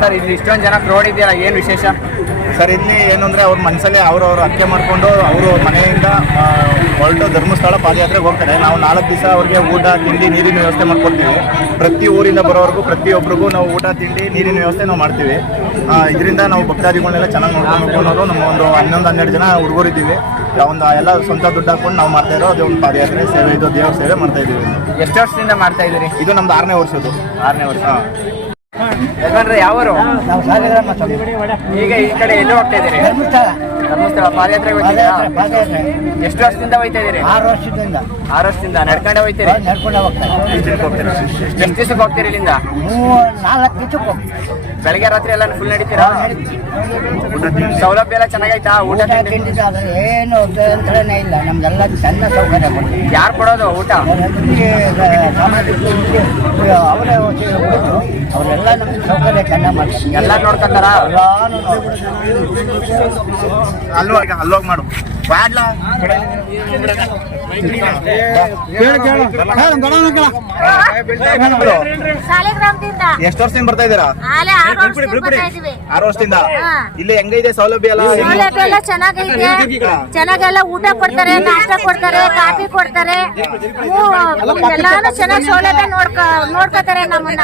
Sir ಇಲ್ಲಿ ಇಷ್ಟೊಂದು ಜನ ಕ್ರೌಡ್ ಇದೆಯಲ್ಲ ಏನು ವಿಶೇಷ? ಸರ್ ಇಲ್ಲಿ ಏನು ಅಂದರೆ ಅವ್ರ ಮನಸ್ಸಲ್ಲೇ ಅವ್ರವ್ರ ಹತ್ಯೆ ಮಾಡಿಕೊಂಡು ಅವರು ಮನೆಯಿಂದ ಹೊರಟು ಧರ್ಮಸ್ಥಳ ಪಾದಯಾತ್ರೆಗೆ ಹೋಗ್ತಾರೆ. ನಾವು ನಾಲ್ಕು ದಿವಸ ಅವ್ರಿಗೆ ಊಟ ತಿಂಡಿ ನೀರಿನ ವ್ಯವಸ್ಥೆ ಮಾಡ್ಕೊಡ್ತೀವಿ. ಪ್ರತಿ ಊರಿಂದ ಬರೋವರೆಗೂ ಪ್ರತಿಯೊಬ್ಬರಿಗೂ ನಾವು ಊಟ ತಿಂಡಿ ನೀರಿನ ವ್ಯವಸ್ಥೆ ನಾವು ಮಾಡ್ತೀವಿ. ಇದರಿಂದ ನಾವು ಭಕ್ತಾದಿಗಳನ್ನೆಲ್ಲ ಚೆನ್ನಾಗಿ ನೋಡ್ಕೊಂಡು ಅನ್ನೋದು ನಮ್ಮ ಒಂದು ಹನ್ನೊಂದು ಹನ್ನೆರಡು ಜನ ಹುಡುಗರಿದ್ದೀವಿ. ಒಂದು ಎಲ್ಲ ಸ್ವಂತ ದುಡ್ಡು ಹಾಕೊಂಡು ನಾವು ಮಾಡ್ತಾ ಇರೋ ಅದೇ ಒಂದು ಪಾದಯಾತ್ರೆ ಸೇವೆ. ಇದು ದೇವ್ರ ಸೇವೆ ಮಾಡ್ತಾ ಇದ್ದೀವಿ. ಎಷ್ಟು ವರ್ಷದಿಂದ ಮಾಡ್ತಾ ಇದ್ದೀರಿ? ಇದು ನಮ್ದು ಆರನೇ ವರ್ಷದ್ದು. ಆರನೇ ವರ್ಷ. ಯಾಕಂದ್ರೆ ಯಾವರು? ಈಗ ಈ ಕಡೆ ಎಲ್ಲೋ ಹೋಗ್ತಾ ಇದ್ದೀರಿ? ಧರ್ಮಸ್ಥಳ ಪಾದಯಾತ್ರೆ ಹೋಗ್ತಿದ್ದೀರಾ ಪಾದಯಾತ್ರೆ ಎಷ್ಟು ವರ್ಷದಿಂದ ಹೋಯ್ತಾ ಆರು ವರ್ಷದಿಂದ. ಆರು ವರ್ಷದಿಂದ ನಡ್ಕೊಂಡೆ ಹೋಯ್ತೀರಿ? ನಡ್ಕೊಂಡು ಹೋಗ್ತಾರೆ? ಎಷ್ಟು ದಿವಸಕ್ಕೆ ಹೋಗ್ತೀರಿ ಇಲ್ಲಿಂದ? ನಾಲ್ಕು ದಿವಸಕ್ಕೆ ಹೋಗ್ತೀವಿ. ಬೆಳಗ್ಗೆ ರಾತ್ರಿ ಎಲ್ಲ ಫುಲ್ ನಡೀತೀರಾ? ಸೌಲಭ್ಯ ಎಲ್ಲ ಚೆನ್ನಾಗೈತಾ? ಊಟ ತಿಂಡಿ? ಏನು ಅಂತಲೇ ಇಲ್ಲ. ನಮ್ದೆಲ್ಲ ಸಣ್ಣ ಸೌಕರ್ಯ ಯಾರು ಕೊಡೋದು ಊಟ? ಅವರೇ ಅವರೆಲ್ಲ ನಮ್ಗೆ ಸೌಕರ್ಯ ಚೆನ್ನಾಗಿ ಮಾಡ್ತಾರೆ ಎಲ್ಲ ನೋಡ್ಕೊತಾರ? ಎಲ್ಲಾನು ಅಲ್ಲೋಗಿ ಅಲ್ಲೋಗಿ ಮಾಡು. ಸಾಲಿಗ್ರಾಮದಿಂದ ಎಷ್ಟು ವರ್ಷದಿಂದ ಬರ್ತಾ ಇದ್ದೀರಾ? ಆಲೆ ಆರು ವರ್ಷದಿಂದ ಬರ್ತಾ ಇದೀವಿ ಆರು ವರ್ಷದಿಂದ? ಹಾ. ಇಲ್ಲಿ ಹೆಂಗೈತೆ ಸೌಲಭ್ಯ ಎಲ್ಲ? ಸೌಲಭ್ಯ ಎಲ್ಲ ಚೆನ್ನಾಗೈತೆ. ಚೆನ್ನಾಗೆಲ್ಲ ಊಟ ಕೊಡ್ತಾರೆ ನಾಷ್ಟ ಕೊಡ್ತಾರೆ ಕಾಫಿ ಕೊಡ್ತಾರೆ. ಎಲ್ಲಾನು ಚೆನ್ನಾಗಿ ಸೌಲಭ್ಯ ನೋಡ್ಕ ನೋಡ್ಕೋತಾರೆ ನಮ್ಮನ್ನ.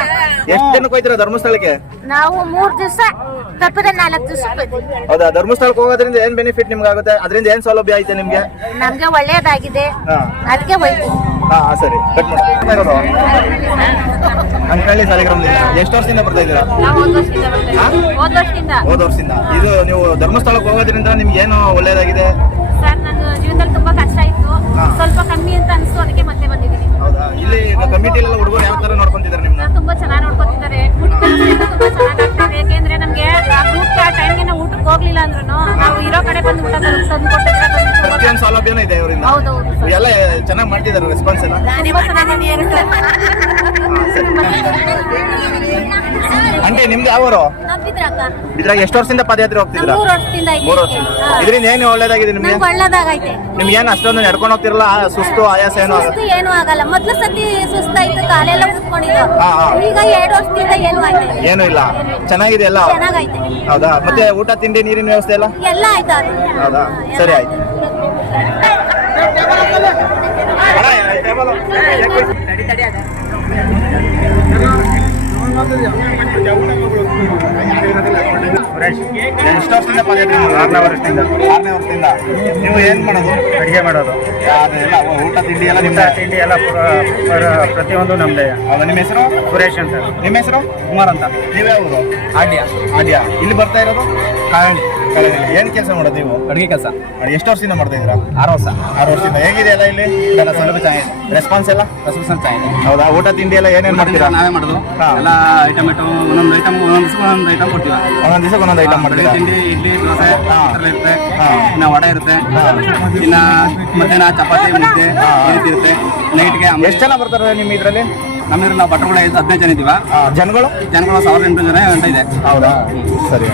ಎಷ್ಟು ದಿನಕ್ಕೆ ಹೋಯ್ತೀರಾ ಧರ್ಮಸ್ಥಳಕ್ಕೆ? ನಾವು ಮೂರ್ ದಿವಸ ತಪ್ಪದೆ ನಾಲ್ಕು ದಿವಸ ಹೌದಾ? ಧರ್ಮಸ್ಥಳಕ್ಕೆ ಹೋಗೋದ್ರಿಂದ ಏನ್ ಬೆನಿಫಿಟ್ ನಿಮ್ಗೆ ಆಗುತ್ತೆ ಅದರಿಂದ ಏನ್ ಸೌಲಭ್ಯ ಐತೆ ನಿಮ್ಗೆ? ನಮ್ಗೆ ಒಳ್ಳೇದಾಗಿದೆ. ಹಾ. ಅದಕ್ಕೆ ಹೋಯ್ತೀವಿ ಹಾ ಸರಿ. ಕಟ್ ಮಾಡಿ. ಅಂಕಳ್ಳಿ ಸಾಲಿಗ್ರಾಮದಿಂದ. ಎಷ್ಟು ವರ್ಷದಿಂದ ಬರ್ತಾ ಇದ್ದೀರಾ? ಹೋದ್ ವರ್ಷದಿಂದ. ಹೋದ ವರ್ಷದಿಂದ. ಇದು ನೀವು ಧರ್ಮಸ್ಥಳಕ್ಕೆ ಹೋಗೋದ್ರಿಂದ ನಿಮ್ಗೆ ಏನು ಒಳ್ಳೇದಾಗಿದೆ? ಸರ್ ಬಂದು ಊಟ ತಂದು ಪ್ರತಿಯೊಂದು ಸೌಲಭ್ಯನೂ ಇದೆ ಅವರಿಂದ ಹೌದೌದು ಎಲ್ಲ ಚೆನ್ನಾಗಿ ಮಾಡ್ತಿದ್ದಾರೆ ರೆಸ್ಪಾನ್ಸ್ ಎಲ್ಲ. ನಿಮ್ದು ಯಾವರು ನಂಬಿದ್ರಕ್ಕ ಇದ್ರಾಗ ಎಷ್ಟು ವರ್ಷದಿಂದ ಪಾದಯಾತ್ರೆ ಹೋಗ್ತಿದ್ರ ಮೂರು ವರ್ಷದಿಂದ. ಮೂರು ಇದರಿಂದ ಏನು ಒಳ್ಳೇದಾಗಿದೆ ನಿಮ್ಗೆ ನಂಗೆ ಒಳ್ಳೇದಾಗೈತೆ ನಿಮ್ಗೆ ಏನು ಅಷ್ಟೊಂದು ನಡ್ಕೊಂಡು ಹೋಗ್ತಿರಲ್ಲ ಆ ಸುಸ್ತು ಆಯಾಸ ಏನು ಆಗಲ್ಲ ಸುಸ್ತು ಏನು ಆಗಲ್ಲ ಮೊದ್ಲು ಸತಿ ಸುಸ್ತಾಯ್ತು ಕಾಲೆಲ್ಲ ಹಾ, ಹಾ. ಈಗ ಎರಡು ವರ್ಷದಿಂದ ಏನು ಆಯ್ತು ಏನು ಇಲ್ಲ ಚೆನ್ನಾಗಿದೆ ಎಲ್ಲ ಚೆನ್ನಾಗೈತೆ ಹೌದಾ ಮತ್ತೆ ಊಟ ತಿಂಡಿ ನೀರಿನ ವ್ಯವಸ್ಥೆ ಎಲ್ಲ ಎಲ್ಲ ಆಯ್ತು ಅದು. ಹೌದಾ ಸರಿ ಆಯ್ತು ಎಷ್ಟು ವರ್ಷದಿಂದ ಪಾದಯಾತ್ರೆ ಮಾಡೋದು? ಆರನೇ ವರ್ಷದಿಂದ ಆರನೇ ವರ್ಷದಿಂದ ನೀವು ಏನು ಮಾಡೋದು ಅಡುಗೆ ಮಾಡೋದು ಊಟ ತಿಂಡಿ ಎಲ್ಲ ನಿಮ್ಮ ತಿಂಡಿ ಎಲ್ಲ ಪುರ- ಪುರ- ಪ್ರತಿಯೊಂದು ನಮ್ದೇ ಹೌದಾ ನಿಮ್ಮ ಹೆಸರು ಸುರೇಶ್ ಅಂತ. ನಿಮ್ಮ ಹೆಸರು? ಕುಮಾರ್ ಅಂತ. ನೀವೇ ಊರು ಆಡ್ಯ ಅಡ್ಯಾ ಇಲ್ಲಿ ಬರ್ತಾ ಇರೋದು? ಕಳಲಿ. ಏನ್ ಕೆಲಸ ಮಾಡೋದು ನೀವು? ಅಡುಗೆ ಕೆಲಸ. ಎಷ್ಟು ವರ್ಷದಿಂದ ಮಾಡ್ತಾ ಇದ್ದೀರಾ? ಆರು ವರ್ಷ. ಆರು ವರ್ಷದಿಂದ. ಹೇಗಿದೆ ಎಲ್ಲ ಇಲ್ಲಿ? ಎಲ್ಲ ಸೌಲಭ್ಯ ಚೆನ್ನಾಗಿದೆ ರೆಸ್ಪಾನ್ಸ್ ಎಲ್ಲ? ಚೆನ್ನಾಗಿದೆ ಹೌದಾ? ಊಟ ತಿಂಡಿ ಎಲ್ಲ ಏನೇನ್ ಮಾಡ್ತೀರಾ? ನಾವೇ ಮಾಡೋದು. ಎಲ್ಲ ಐಟಮ್ ಐಟಮ್ ಒಂದೊಂದು ಐಟಮ್ ಒಂದೊಂದು ದಿವಸ ಒಂದೊಂದು ಐಟಮ್ ಕೊಡ್ತೀವಿ. ಒಂದೊಂದು ದಿವಸ ಒಂದೊಂದು ಐಟಮ್ ಮಾಡ್ತೀರಾ? ತಿಂಡಿ ಇಡ್ಲಿ ದೋಸೆ ಇರುತ್ತೆ. ಇನ್ನ ವಡೆ ಇರುತ್ತೆ. ಇನ್ನ ಮಧ್ಯಾಹ್ನ ಚಪಾತಿ ಮುದ್ದೆ ಇರುತ್ತೆ. ನೈಟ್ಗೆ ಎಷ್ಟು ಜನ ಬರ್ತಾರೆ ನಿಮ್ಮ ಇದ್ರಲ್ಲಿ? ನಮ್ಮಿದ್ರೆ ನಾವು ಭಟ್ರುಗಳು ಹದಿನೈದು ಜನ ಇದೀವ ಜನಗಳು? ಜನಗಳು ಸಾವಿರದ ಎಂಟು ಜನ ಗಂಟೆ ಇದೆ. ಹೌದಾ? ಸರಿ.